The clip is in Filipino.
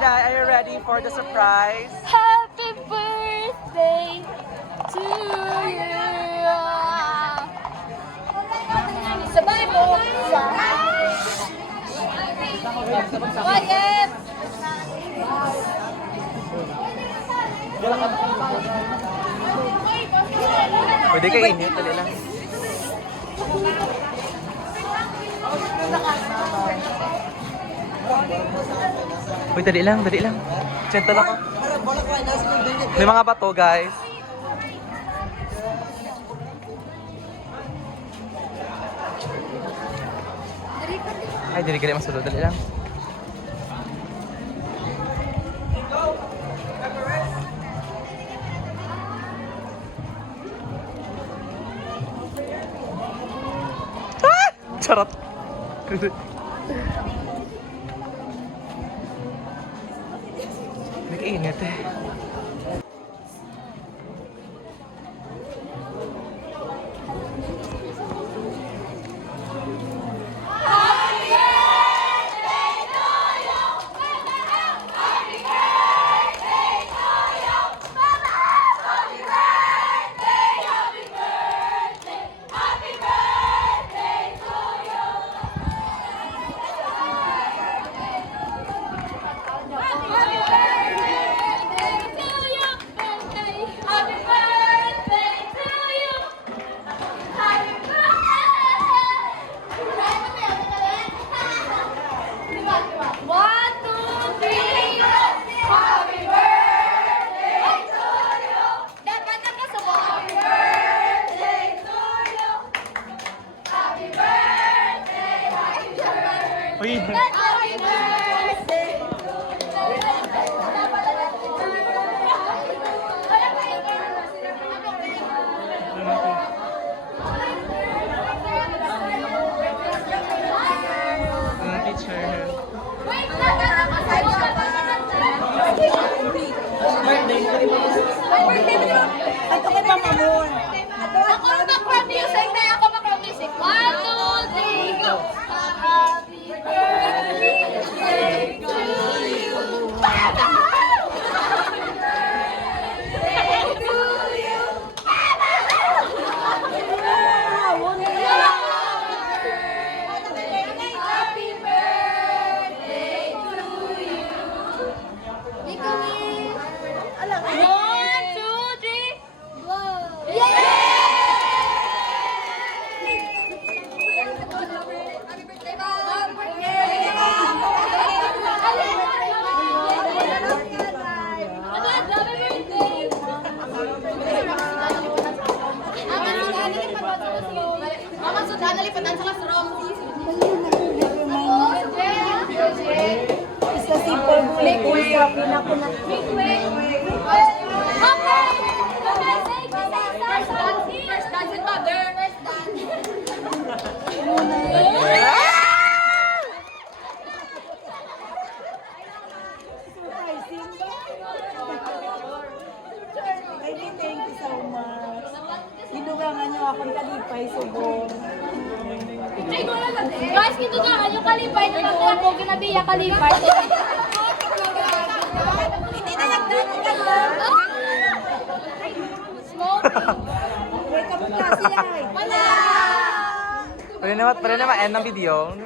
Day, are you ready for the surprise? Happy birthday to you. Sabay mo. Quiet. Pwede kayo inyo, tali lang. Uy, dali lang, dali lang. Gentle ako. May mga bato, guys. Ay, dili ka masulod, dali lang. Ah! Charot. Nag-init eh. Uy, Happy birthday. teacher. Ato kay Mama Moon. Ako mag-music na ako mag-music. 1, 2, 3, go! Happy birthday to you. Happy birthday to you. Make a wish. 1, 2, 3, go! Yay! Mama, sudah nalipatan sa classroom. Isa simple play ko sa pinakuna. Thank you so much. Ginugangan niyo akong kalipay subong. Guys, kito ka, yung kalipay na nakuha ko, ginabiya kalipay. Hindi na nagdaan ka. Wait, kapag kasi ay. Wala! Pwede naman, end ng video.